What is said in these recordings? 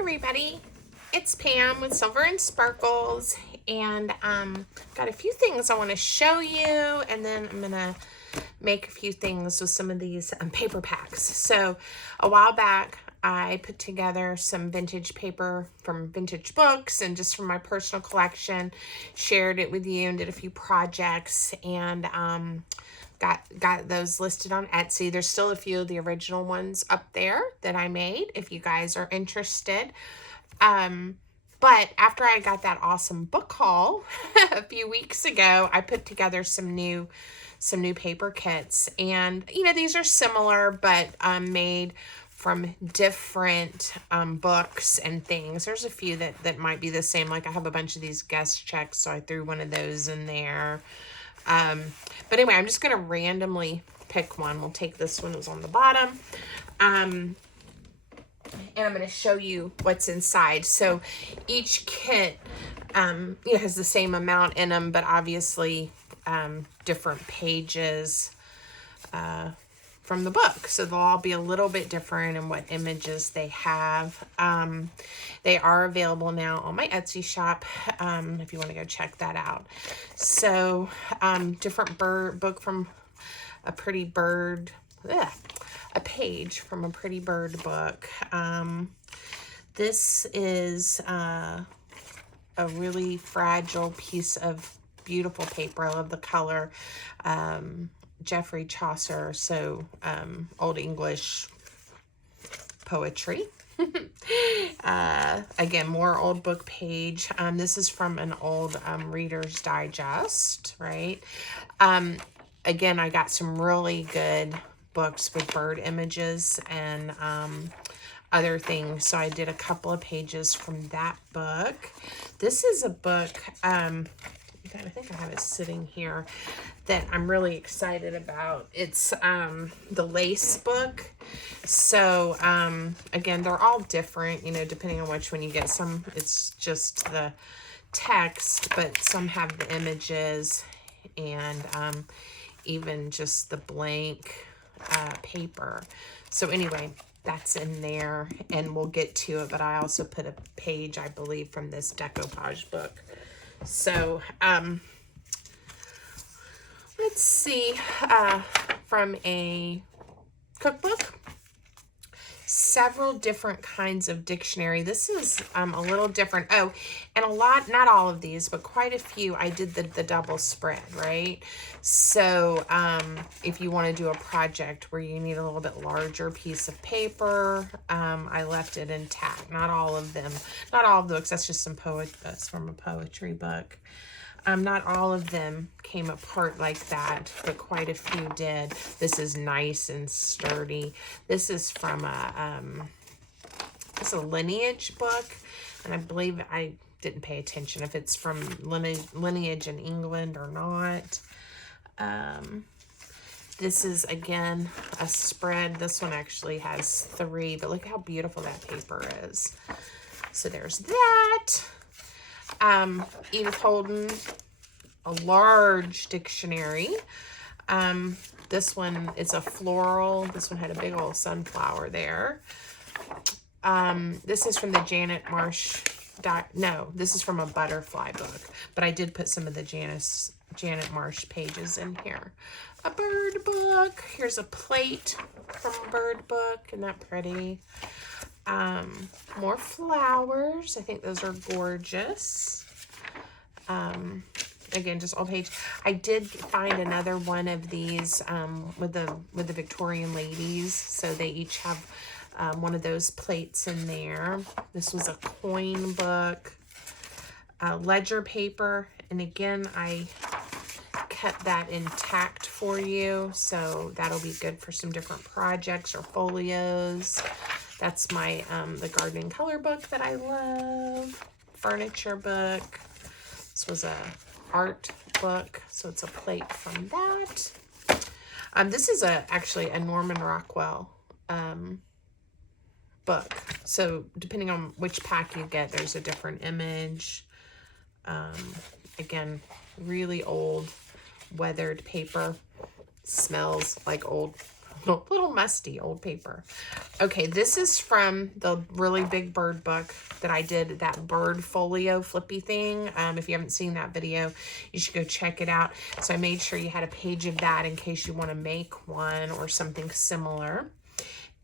everybody, it's Pam with Silver and Sparkles, and got a few things I want to show you, and then I'm gonna make a few things with some of these paper packs. So a while back I put together some vintage paper from vintage books and just from my personal collection, shared it with you and did a few projects, and got those listed on Etsy. There's still a few of the original ones up there that I made if you guys are interested. But after I got that awesome book haul a few weeks ago, I put together some new paper kits, and you know, these are similar but made from different books and things. There's a few that might be the same. Like I have a bunch of these guest checks, so I threw one of those in there. But anyway, I'm just going to randomly pick one. We'll take this one, it was on the bottom. And I'm going to show you what's inside. So each kit, has the same amount in them, but obviously, different pages, from the book. So they'll all be a little bit different in what images they have. They are available now on my Etsy shop, if you want to go check that out. So, different book from a pretty bird, a page from a pretty bird book. This is a really fragile piece of beautiful paper. I love the color. Geoffrey Chaucer, so Old English poetry. Again, more old book page. This is from an old Reader's Digest, right? Again, I got some really good books with bird images and other things, so I did a couple of pages from that book. This is a book, I think I have it sitting here, that I'm really excited about. It's the Lace book. So again, they're all different, you know, depending on which one you get. Some it's just the text, but some have the images and even just the blank paper. So anyway, that's in there and we'll get to it, but I also put a page, I believe, from this decoupage book. So, let's see, from a cookbook, several different kinds of dictionary. This is a little different. Oh, and a lot, not all of these, but quite a few, I did the double spread, right? So, if you want to do a project where you need a little bit larger piece of paper, I left it intact. Not all of them, not all of the books. That's just some that's from a poetry book. Not all of them came apart like that, but quite a few did. This is nice and sturdy. This is from it's a lineage book, and I believe I didn't pay attention if it's from lineage in England or not. This is, again, a spread. This one actually has 3, but look how beautiful that paper is. So there's that. Edith Holden, a large dictionary. This one is a floral. This one had a big old sunflower there. This is from the Janet Marsh, no, this is from a butterfly book, but I did put some of the Janet Marsh pages in here. A bird book. Here's a plate from a bird book. Isn't that pretty? More flowers. I think those are gorgeous. Again, just old page. I did find another one of these with the Victorian ladies, so they each have one of those plates in there. This was a coin book, ledger paper, and again, I kept that intact for you, so that'll be good for some different projects or folios. That's my the gardening color book that I love. Furniture book. This was a art book, so it's a plate from that. This is actually a Norman Rockwell book. So depending on which pack you get, there's a different image. Again, really old weathered paper. Smells like old little musty old paper. Okay, this is from the really big bird book that I did, that bird folio flippy thing. If you haven't seen that video, you should go check it out. So I made sure you had a page of that in case you want to make one or something similar.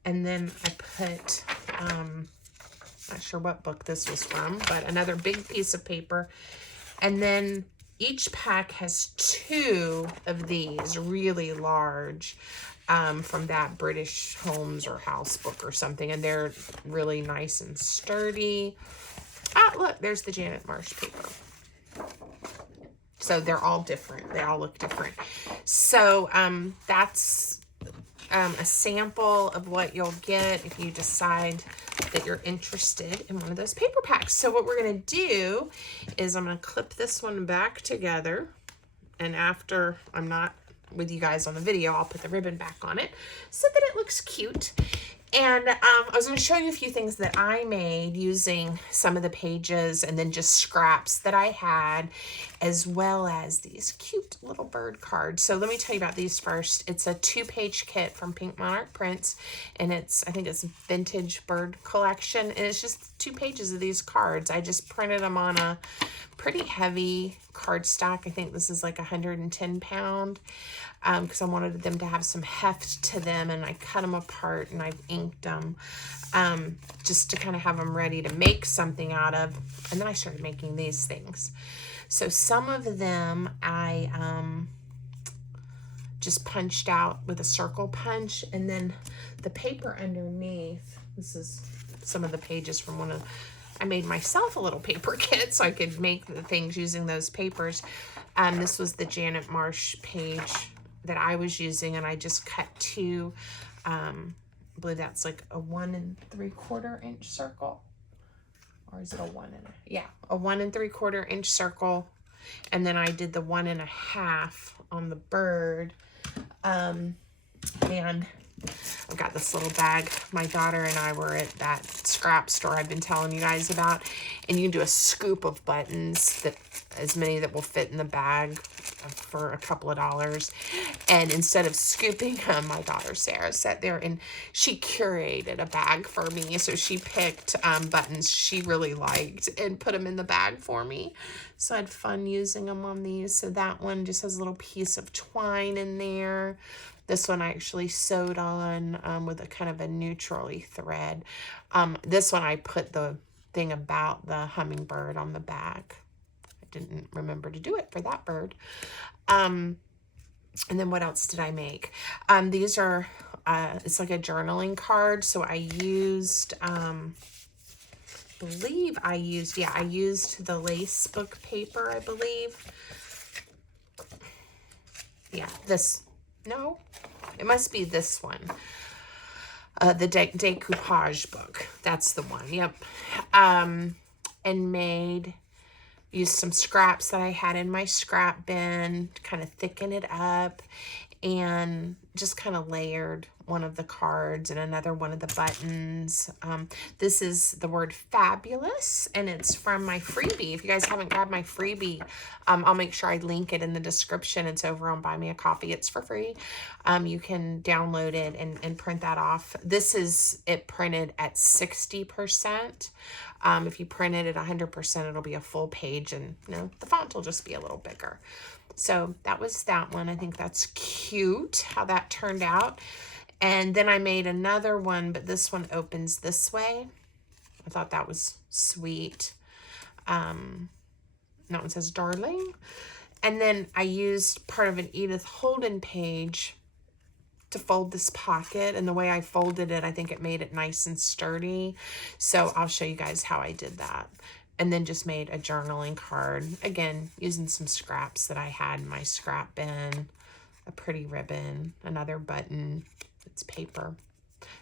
And then I put, not sure what book this was from, but another big piece of paper. And then each pack has 2 of these really large from that British Homes or House book or something. And they're really nice and sturdy. Ah, look, there's the Janet Marsh paper. So they're all different. They all look different. So that's a sample of what you'll get if you decide that you're interested in one of those paper packs. So what we're going to do is I'm going to clip this one back together, and after I'm not with you guys on the video, I'll put the ribbon back on it so that it looks cute. And I was going to show you a few things that I made using some of the pages and then just scraps that I had, as well as these cute little bird cards. So let me tell you about these first. It's a 2-page kit from Pink Monarch Prints, and I think it's Vintage Bird Collection, and it's just 2 pages of these cards. I just printed them on a pretty heavy cardstock. I think this is like 110 pound. Because I wanted them to have some heft to them, and I cut them apart and I've inked them just to kind of have them ready to make something out of. And then I started making these things. So some of them I just punched out with a circle punch, and then the paper underneath, this is some of the pages from I made myself a little paper kit so I could make the things using those papers. This was the Janet Marsh page that I was using, and I just cut 2, I believe that's like a 1 3/4 inch circle, or is it a 1 3/4 inch circle, and then I did the 1 1/2 on the bird. And I've got this little bag. My daughter and I were at that scrap store I've been telling you guys about, and you can do a scoop of buttons, that as many that will fit in the bag for a couple of dollars. And instead of scooping them, my daughter Sarah sat there and she curated a bag for me. So she picked buttons she really liked and put them in the bag for me. So I had fun using them on these. So that one just has a little piece of twine in there. This one I actually sewed on with a kind of a neutrally thread. This one I put the thing about the hummingbird on the back. I didn't remember to do it for that bird. And then what else did I make? These are, it's like a journaling card. So I used, I used the lace book paper, I believe. Yeah, no, it must be this one. The decoupage book. That's the one. Yep. And used some scraps that I had in my scrap bin to kind of thicken it up, and just kind of layered one of the cards and another one of the buttons. This is the word fabulous, and it's from my freebie. If you guys haven't grabbed my freebie, I'll make sure I link it in the description. It's over on Buy Me a Coffee. It's for free. You can download it and print that off. This is it printed at 60%. If you print it at 100%, it'll be a full page, and the font will just be a little bigger. So that was that one. I think that's cute how that turned out. And then I made another one, but this one opens this way. I thought that was sweet. That one says darling. And then I used part of an Edith Holden page to fold this pocket, and the way I folded it, I think it made it nice and sturdy. So I'll show you guys how I did that. And then just made a journaling card, again, using some scraps that I had in my scrap bin, a pretty ribbon, another button, it's paper.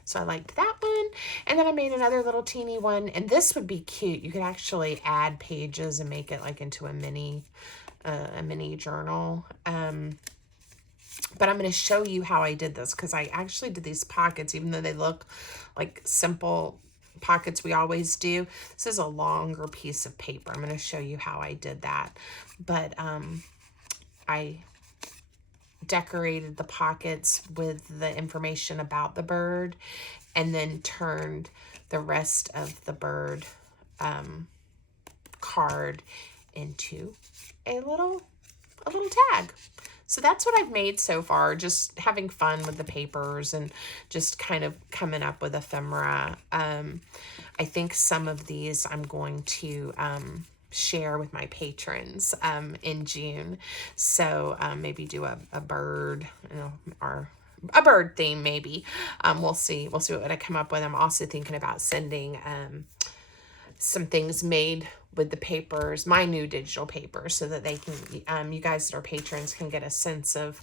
So I liked that one. And then I made another little teeny one, and this would be cute. You could actually add pages and make it like into a mini journal. But I'm going to show you how I did this, because I actually did these pockets, even though they look like simple pockets we always do. This is a longer piece of paper. I'm going to show you how I did that. But I decorated the pockets with the information about the bird, and then turned the rest of the bird card into a little tag. So that's what I've made so far, just having fun with the papers and just kind of coming up with ephemera. I think some of these I'm going to share with my patrons in June. So maybe do a bird, you know, or a bird theme maybe. We'll see what I come up with. I'm also thinking about sending some things made with the papers, my new digital papers, so that they can, you guys that are patrons can get a sense of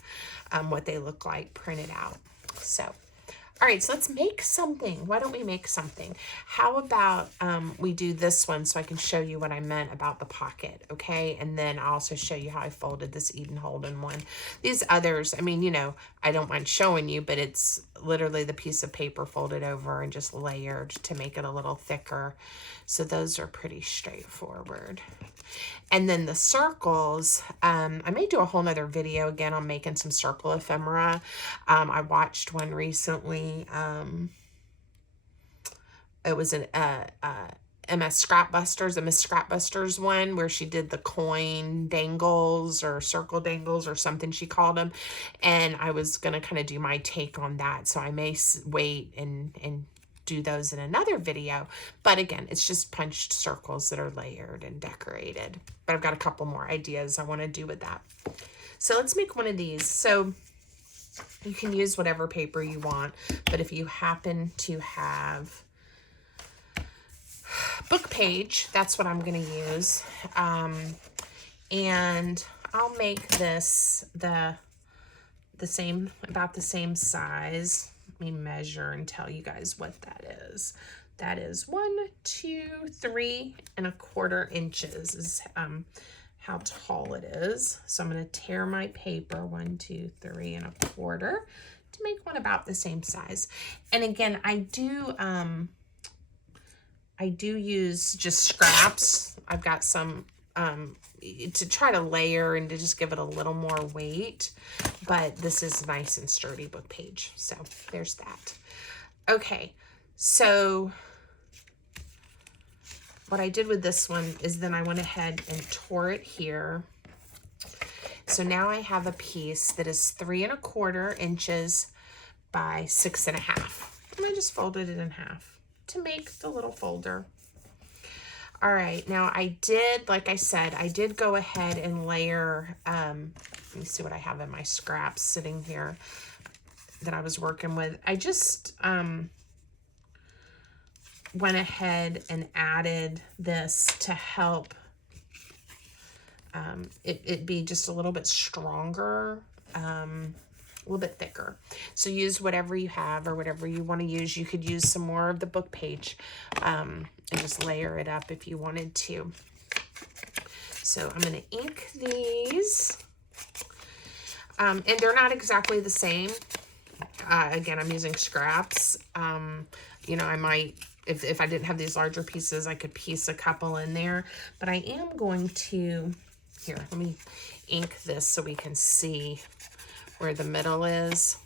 what they look like printed out. So, all right, so let's make something. Why don't we make something? How about we do this one so I can show you what I meant about the pocket, okay? And then I'll also show you how I folded this Eden Holden one. These others, I mean, you know, I don't mind showing you, but it's literally the piece of paper folded over and just layered to make it a little thicker. So those are pretty straightforward. And then the circles, I may do a whole nother video again on making some circle ephemera. I watched one recently. It was an Miss Scrapbusters one where she did the coin dangles or circle dangles or something she called them. And I was going to kind of do my take on that. So I may wait and do those in another video, but again, it's just punched circles that are layered and decorated. But I've got a couple more ideas I want to do with that. So let's make one of these. So you can use whatever paper you want, but if you happen to have book page, that's what I'm going to use. And I'll make this about the same size. Let me measure and tell you guys what that is. That is 1, 2, 3 1/4 inches is how tall it is. So I'm going to tear my paper 1, 2, 3 1/4 to make one about the same size. And again, I do use just scraps. I've got some to try to layer and to just give it a little more weight, but this is nice and sturdy book page. So there's that. Okay, so what I did with this one is then I went ahead and tore it here. So now I have a piece that is 3 1/4 inches by 6 1/2. And I just folded it in half to make the little folder. All right, now I did, like I said, I did go ahead and layer, let me see what I have in my scraps sitting here that I was working with. I just went ahead and added this to help it be just a little bit stronger, a little bit thicker. So use whatever you have or whatever you want to use. You could use some more of the book page and just layer it up if you wanted to. So I'm going to ink these. And they're not exactly the same. Again, I'm using scraps. You know, I might, if I didn't have these larger pieces, I could piece a couple in there. But I am going to, here, let me ink this so we can see where the middle is.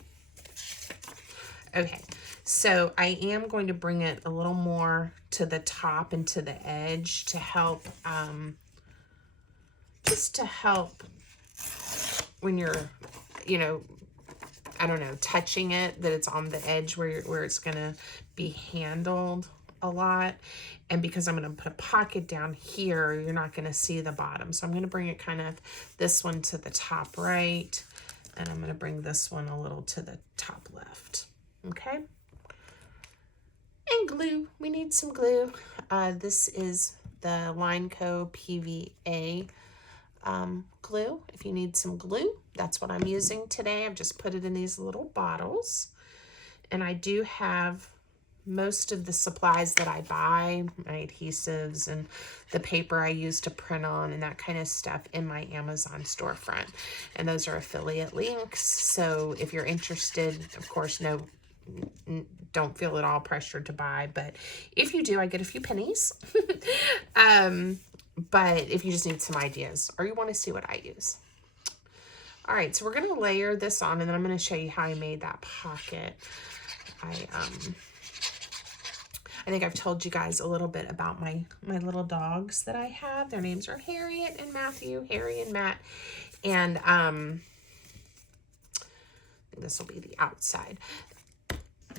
Okay, so I am going to bring it a little more to the top and to the edge to help, just to help when you're, you know, I don't know, touching it, that it's on the edge where it's gonna be handled a lot. And because I'm gonna put a pocket down here, you're not gonna see the bottom. So I'm gonna bring it kind of, this one to the top right, and I'm gonna bring this one a little to the top left, okay? And glue, we need some glue. This is the Lineco PVA glue. If you need some glue, that's what I'm using today. I've just put it in these little bottles. And I do have most of the supplies that I buy, my adhesives and the paper I use to print on and that kind of stuff, in my Amazon storefront. And those are affiliate links. So if you're interested, of course, don't feel at all pressured to buy, but if you do, I get a few pennies. But if you just need some ideas or you want to see what I use. All right, so we're going to layer this on, and then I'm going to show you how I made that pocket. I think I've told you guys a little bit about my little dogs that I have. Their names are Harriet and Matthew, Harry and Matt. And this will be the outside.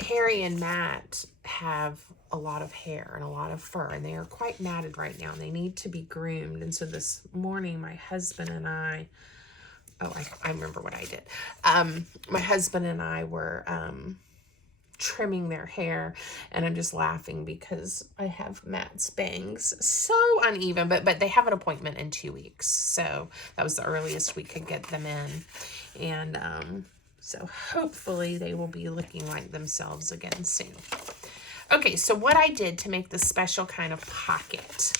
Harry and Matt have a lot of hair and a lot of fur, and they are quite matted right now, and they need to be groomed. And so this morning, my husband and I, I remember what I did. My husband and I were trimming their hair, and I'm just laughing because I have Matt's bangs so uneven, but they have an appointment in 2 weeks, so that was the earliest we could get them in, and so hopefully they will be looking like themselves again soon. Okay, so what I did to make this special kind of pocket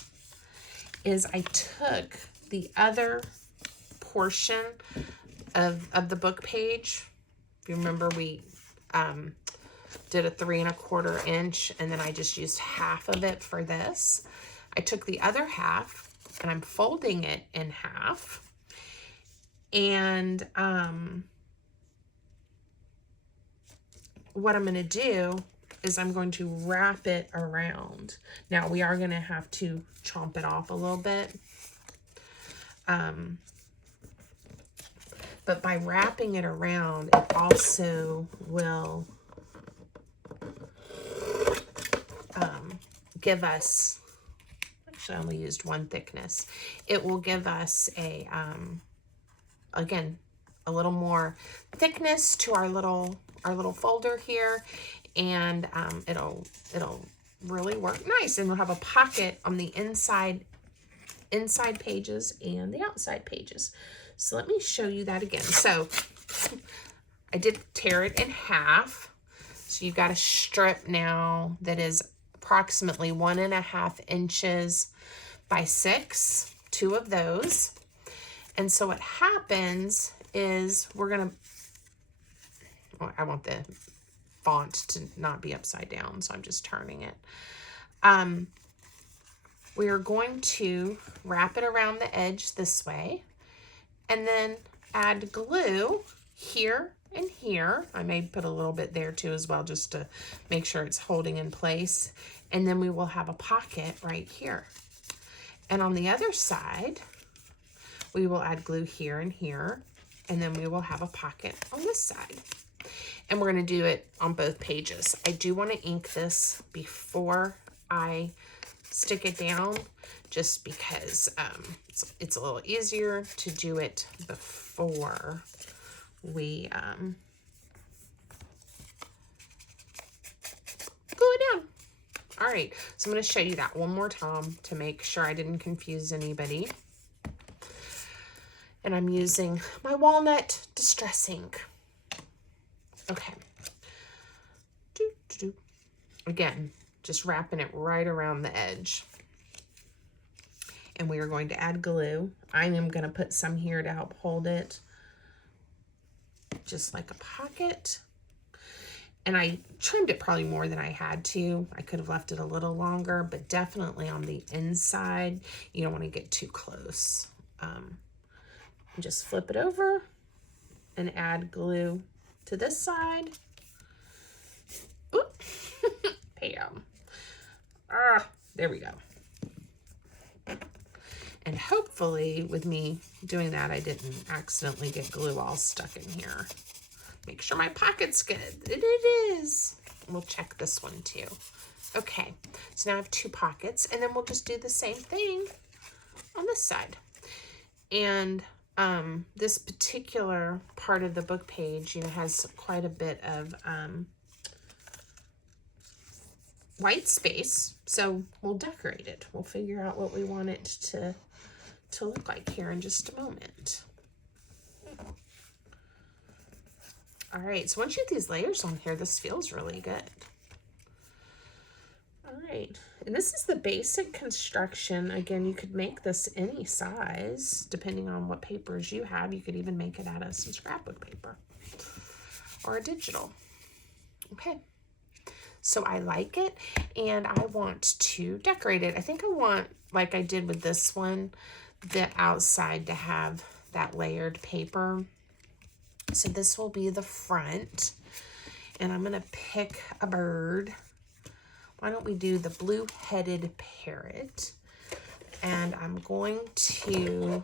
is I took the other portion of the book page. If you remember, we did a 3 1/4 inch, and then I just used half of it for this. I took the other half and I'm folding it in half, and what I'm going to do is I'm going to wrap it around. Now we are going to have to chomp it off a little bit, but by wrapping it around, it also will give us, actually I only used 1 thickness. It will give us a, again, a little more thickness to our little folder here, and it'll really work nice, and we'll have a pocket on the inside pages and the outside pages. So let me show you that again. So I did tear it in half. So you've got a strip now that is approximately 1.5 inches by 6, 2 of those. And so what happens is we're gonna, well, I want the font to not be upside down, so I'm just turning it. We are going to wrap it around the edge this way, and then add glue here and here. I may put a little bit there too as well, just to make sure it's holding in place. And then we will have a pocket right here. And on the other side, we will add glue here and here, and then we will have a pocket on this side. And we're going to do it on both pages. I do want to ink this before I stick it down, just because it's a little easier to do it before we glue it down. All right, so I'm going to show you that one more time to make sure I didn't confuse anybody. And I'm using my walnut distress ink. Okay. Again, just wrapping it right around the edge. And we are going to add glue. I am going to put some here to help hold it, just like a pocket. And I trimmed it probably more than I had to. I could have left it a little longer, but definitely on the inside, you don't want to get too close. Just flip it over and add glue to this side. Oop. Bam. There we go. And hopefully with me doing that, I didn't accidentally get glue all stuck in here. Make sure my pocket's good. It is. We'll check this one too. Okay, so now I have 2 pockets, and then we'll just do the same thing on this side. And this particular part of the book page, you know, has quite a bit of white space, so we'll decorate it. We'll figure out what we want it to look like here in just a moment. All right, so once you get these layers on here, this feels really good. All right, and this is the basic construction. Again, you could make this any size, depending on what papers you have. You could even make it out of some scrapbook paper or a digital. Okay, so I like it, and I want to decorate it. I think I want, like I did with this one, the outside to have that layered paper. So this will be the front, and I'm gonna pick a bird. Why don't we do the blue-headed parrot? And I'm going to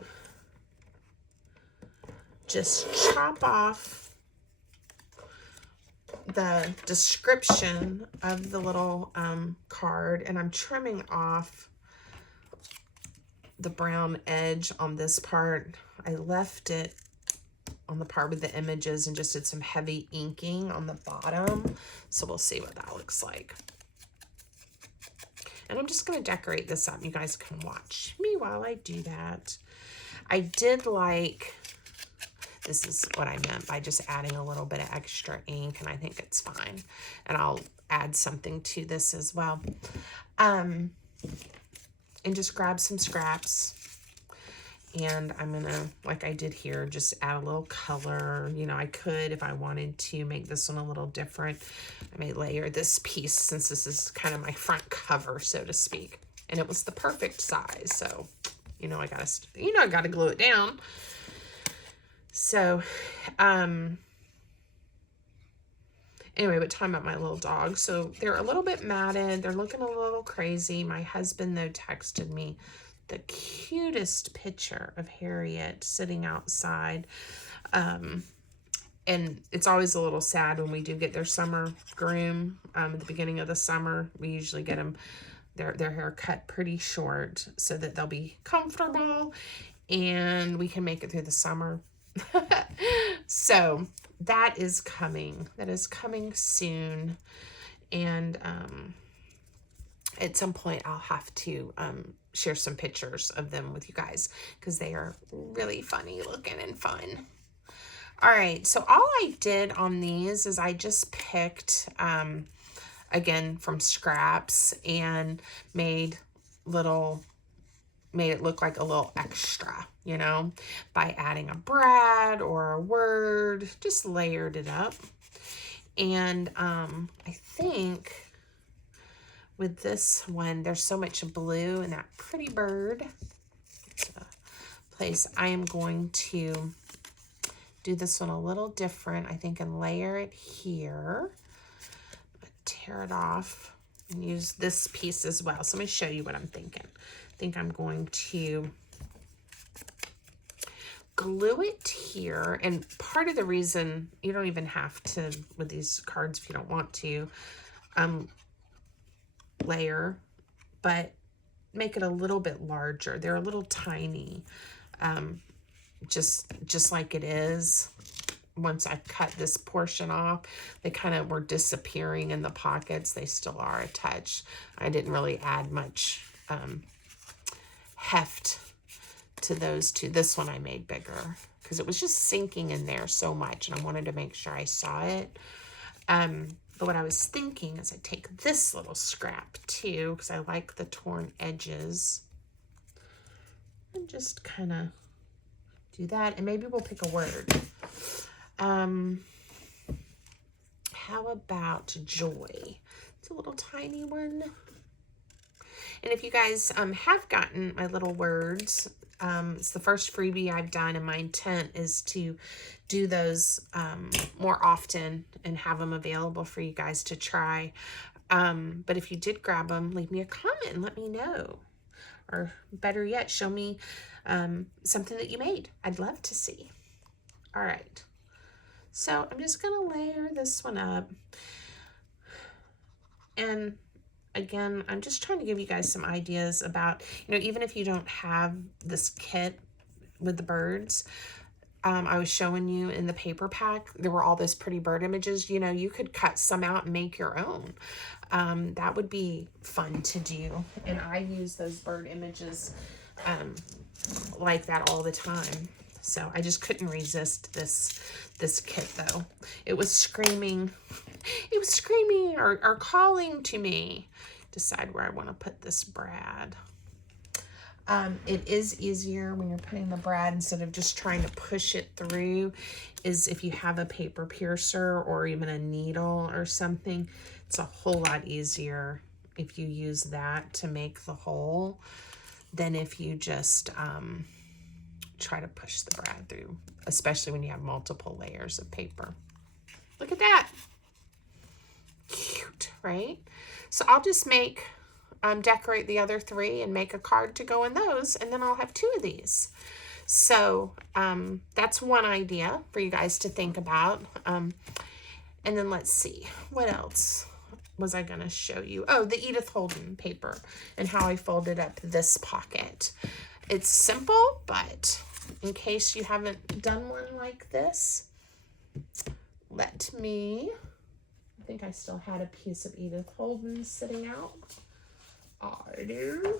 just chop off the description of the little card, and I'm trimming off the brown edge on this part. I left it on the part with the images and just did some heavy inking on the bottom. So we'll see what that looks like. And I'm just going to decorate this up. You guys can watch me while I do that. I did like, this is what I meant by just adding a little bit of extra ink, and I think it's fine. And I'll add something to this as well. And just grab some scraps. And I'm gonna, like I did here, just add a little color. You know, I could, if I wanted to, make this one a little different. I may layer this piece since this is kind of my front cover, so to speak. And it was the perfect size, so, you know, I gotta glue it down. So, anyway, but talking about my little dog. So they're a little bit matted. They're looking a little crazy. My husband, though, texted me the cutest picture of Harriet sitting outside. And it's always a little sad when we do get their summer groom at the beginning of the summer. We usually get them their hair cut pretty short so that they'll be comfortable and we can make it through the summer. So that is coming. That is coming soon. And at some point I'll have to share some pictures of them with you guys because they are really funny looking and fun. All right, so all I did on these is I just picked, again, from scraps and made it look like a little extra, you know, by adding a brad or a word, just layered it up. And I think with this one, there's so much blue in that pretty bird place. I am going to do this one a little different, I think, and layer it here. Tear it off and use this piece as well. So let me show you what I'm thinking. I think I'm going to glue it here. And part of the reason, you don't even have to, with these cards if you don't want to, layer, but make it a little bit larger. They're a little tiny, just like it is. Once I cut this portion off, they kind of were disappearing in the pockets. They still are attached. I didn't really add much heft to those two. This one I made bigger because it was just sinking in there so much, and I wanted to make sure I saw it. But what I was thinking is I take this little scrap too, because I like the torn edges, and just kind of do that. And maybe we'll pick a word. How about joy? It's a little tiny one. And if you guys have gotten my little words, it's the first freebie I've done, and my intent is to do those more often and have them available for you guys to try. But if you did grab them, leave me a comment and let me know. Or better yet, show me something that you made. I'd love to see. All right. So I'm just going to layer this one up. And again, I'm just trying to give you guys some ideas about, you know, even if you don't have this kit with the birds, I was showing you in the paper pack, there were all those pretty bird images. You know, you could cut some out and make your own. That would be fun to do. And I use those bird images like that all the time. So I just couldn't resist this kit though. It was screaming, or calling to me. Decide where I want to put this brad. It is easier when you're putting the brad instead of just trying to push it through, is if you have a paper piercer or even a needle or something. It's a whole lot easier if you use that to make the hole than if you just try to push the brad through, especially when you have multiple layers of paper. Look at that. Cute, right? So I'll just make, decorate the other 3 and make a card to go in those, and then I'll have 2 of these. So that's one idea for you guys to think about. And then let's see, what else was I going to show you? Oh, the Edith Holden paper and how I folded up this pocket. It's simple, but in case you haven't done one like this, let me, I think I still had a piece of Edith Holden sitting out. I do.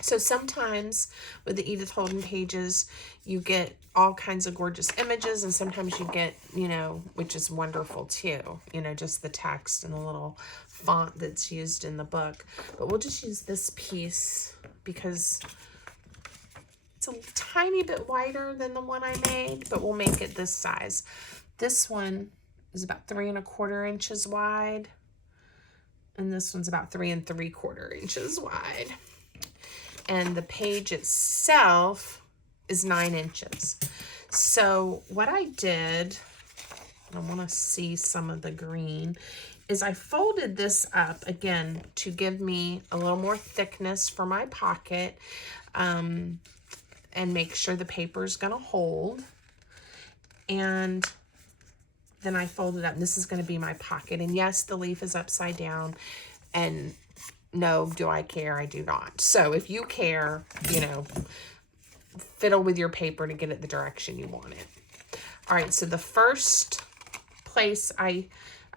So sometimes with the Edith Holden pages, you get all kinds of gorgeous images, and sometimes you get, you know, which is wonderful too, you know, just the text and the little font that's used in the book. But we'll just use this piece because it's a tiny bit wider than the one I made, but we'll make it this size. This one is about 3 1/4 inches wide, and this one's about 3 3/4 inches wide. And the page itself is 9 inches. So what I did, and I want to see some of the green, is I folded this up again to give me a little more thickness for my pocket, and make sure the paper is going to hold. And then I folded up, and this is going to be my pocket. And yes, the leaf is upside down, and no, do I care? I do not. So if you care, you know, fiddle with your paper to get it the direction you want it. All right, so the first place I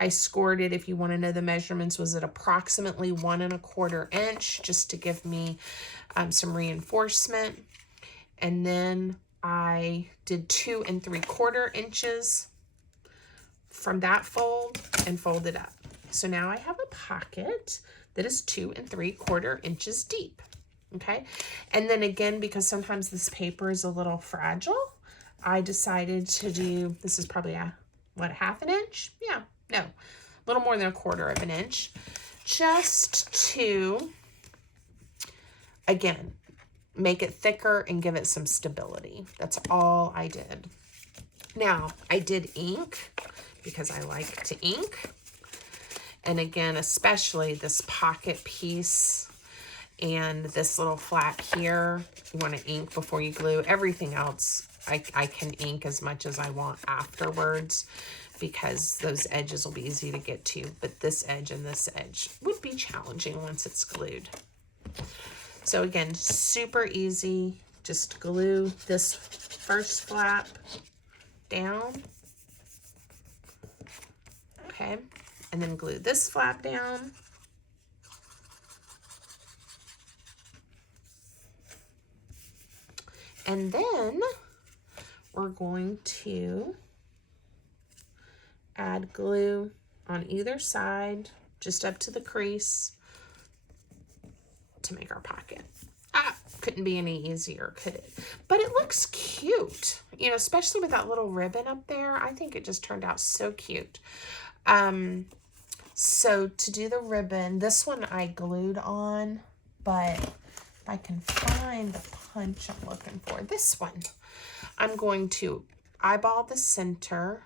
scored it, if you want to know the measurements, was at approximately 1 1/4 inch, just to give me some reinforcement. And then I did 2 3/4 inches from that fold and folded up. So now I have a pocket that is 2 3/4 inches deep. Okay. And then again, because sometimes this paper is a little fragile, I decided to do, this is probably a, what, 1/2 inch? Yeah, no, a little more than 1/4 inch, just to, again, make it thicker and give it some stability. That's all I did. Now, I did ink because I like to ink. And again, especially this pocket piece and this little flap here, you want to ink before you glue. Everything else, I can ink as much as I want afterwards because those edges will be easy to get to. But this edge and this edge would be challenging once it's glued. So again, super easy. Just glue this first flap down. Okay. And then glue this flap down. And then we're going to add glue on either side, just up to the crease, to make our pocket. Couldn't be any easier, could it? But it looks cute, you know, especially with that little ribbon up there. I think it just turned out so cute. So to do the ribbon, this one I glued on, but if I can find the punch I'm looking for, this one, I'm going to eyeball the center,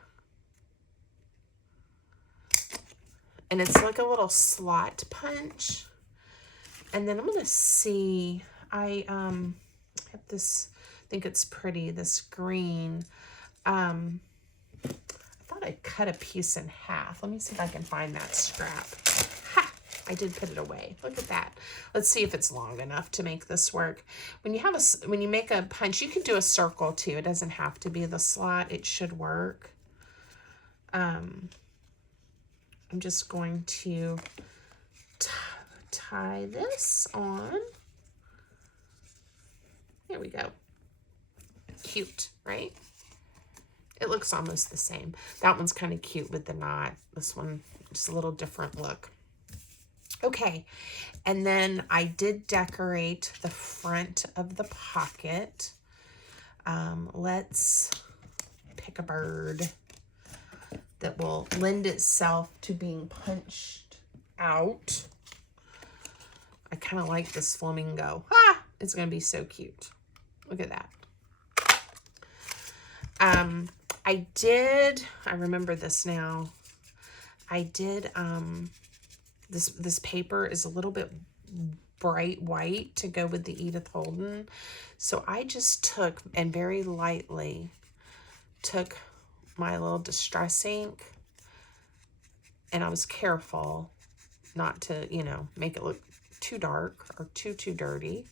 and it's like a little slot punch. And then I'm going to see, I have this, I think it's pretty, this green, I cut a piece in half. Let me see if I can find that scrap. Ha! I did put it away. Look at that. Let's see if it's long enough to make this work. When you make a punch, you can do a circle too. It doesn't have to be the slot. It should work. I'm just going to tie this on. There we go. Cute, right? It looks almost the same. That one's kind of cute with the knot. This one, just a little different look. Okay, and then I did decorate the front of the pocket. Let's pick a bird that will lend itself to being punched out. I kind of like this flamingo. It's going to be so cute. Look at that. I remember this now. I did, this paper is a little bit bright white to go with the Edith Holden. So I just took, and very lightly took my little distress ink, and I was careful not to, you know, make it look too dark or too dirty.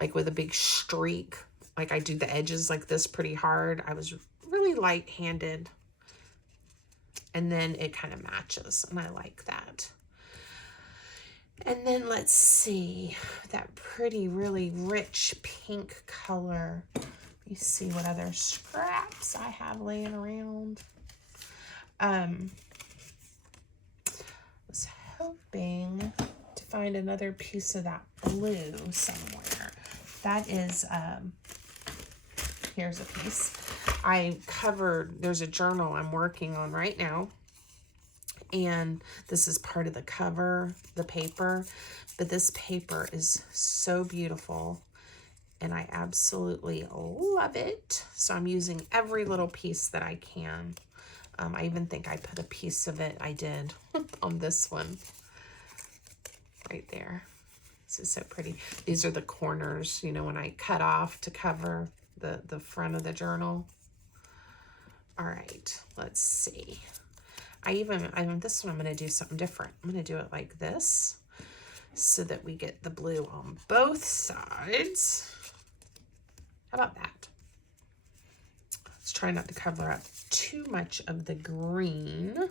Like with a big streak, like I do the edges like this pretty hard. I was really light-handed. And then it kind of matches, and I like that. And then let's see, that pretty, really rich pink color. Let me see what other scraps I have laying around. Was hoping to find another piece of that blue somewhere. That is, here's a piece. I covered, there's a journal I'm working on right now, and this is part of the cover, the paper, but this paper is so beautiful, and I absolutely love it. So I'm using every little piece that I can. I even think I put a piece of it, I did, on this one, right there. This is so pretty. These are the corners, you know, when I cut off to cover the front of the journal. All right, let's see. This one I'm going to do something different. I'm going to do it like this so that we get the blue on both sides. How about that? Let's try not to cover up too much of the green.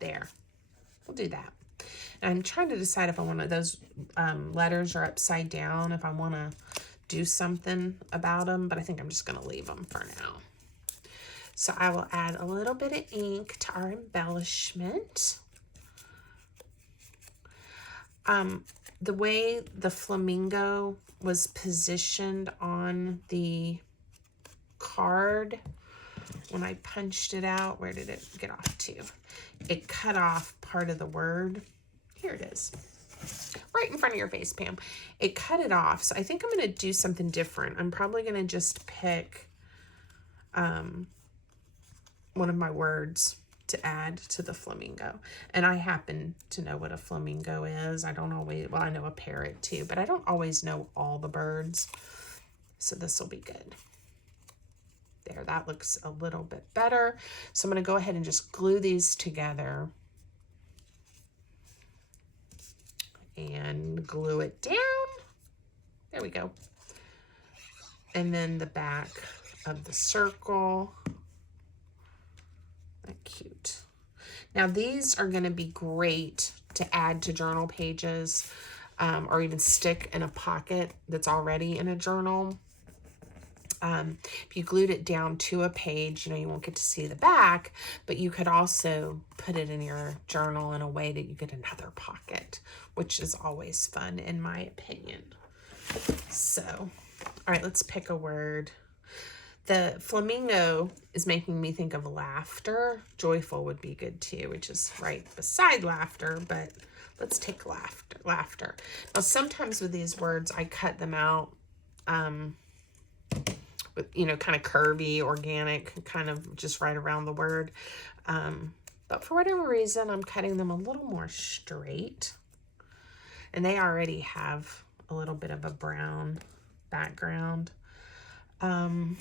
There. We'll do that. And I'm trying to decide if I want those letters are upside down, if I want to do something about them, but I think I'm just going to leave them for now. So I will add a little bit of ink to our embellishment. The way the flamingo was positioned on the card, when I punched it out, where did it get off to? It cut off part of the word. Here it is. Right in front of your face, Pam. It cut it off. So I think I'm going to do something different. I'm probably going to just pick one of my words to add to the flamingo. And I happen to know what a flamingo is. I don't always, well, I know a parrot too, but I don't always know all the birds. So this will be good. There, that looks a little bit better. So I'm going to go ahead and just glue these together and glue it down. There we go. And then the back of the circle. That cute. Now these are going to be great to add to journal pages, or even stick in a pocket that's already in a journal. If you glued it down to a page, you know, you won't get to see the back, but you could also put it in your journal in a way that you get another pocket, which is always fun in my opinion. So, all right, let's pick a word. The flamingo is making me think of laughter. Joyful would be good too, which is right beside laughter, but let's take laughter. Now, sometimes with these words, I cut them out, with, you know, kind of curvy, organic, kind of just right around the word. But for whatever reason, I'm cutting them a little more straight. And they already have a little bit of a brown background. Wouldn't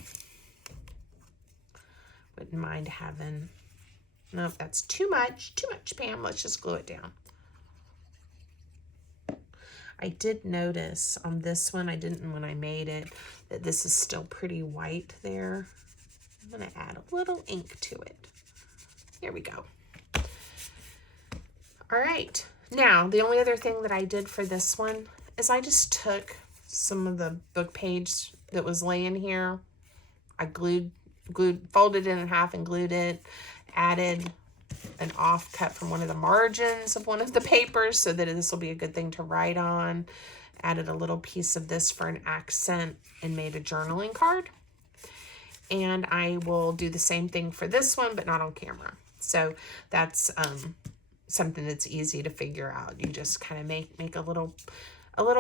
mind having, nope, that's too much, Pam. Let's just glue it down. I did notice on this one, I didn't when I made it, that this is still pretty white there. I'm going to add a little ink to it. There we go. All right. Now, the only other thing that I did for this one is I just took some of the book page that was laying here. I folded it in half and glued it, added an offcut from one of the margins of one of the papers so that this will be a good thing to write on. Added a little piece of this for an accent and made a journaling card. And I will do the same thing for this one, but not on camera. So that's something that's easy to figure out. You just kind of make a little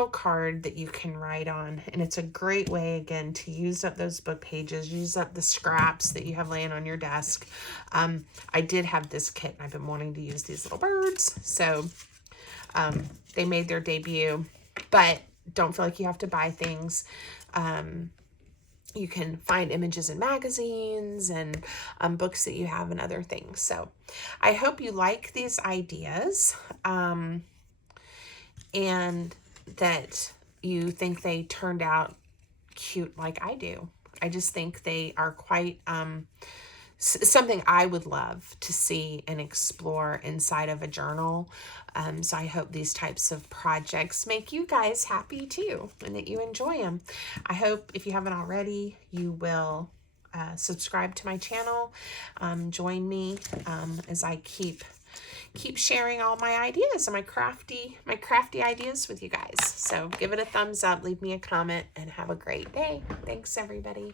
card that you can write on, and it's a great way, again, to use up those book pages, use up the scraps that you have laying on your desk. I did have this kit, and I've been wanting to use these little birds, so they made their debut, but don't feel like you have to buy things. You can find images in magazines and books that you have and other things. So I hope you like these ideas, and that you think they turned out cute like I do. I just think they are quite something I would love to see and explore inside of a journal. So I hope these types of projects make you guys happy too, and that you enjoy them. I hope, if you haven't already, you will subscribe to my channel. Join me as I keep sharing all my ideas and my crafty ideas with you guys. So give it a thumbs up, leave me a comment, and have a great day. Thanks, everybody.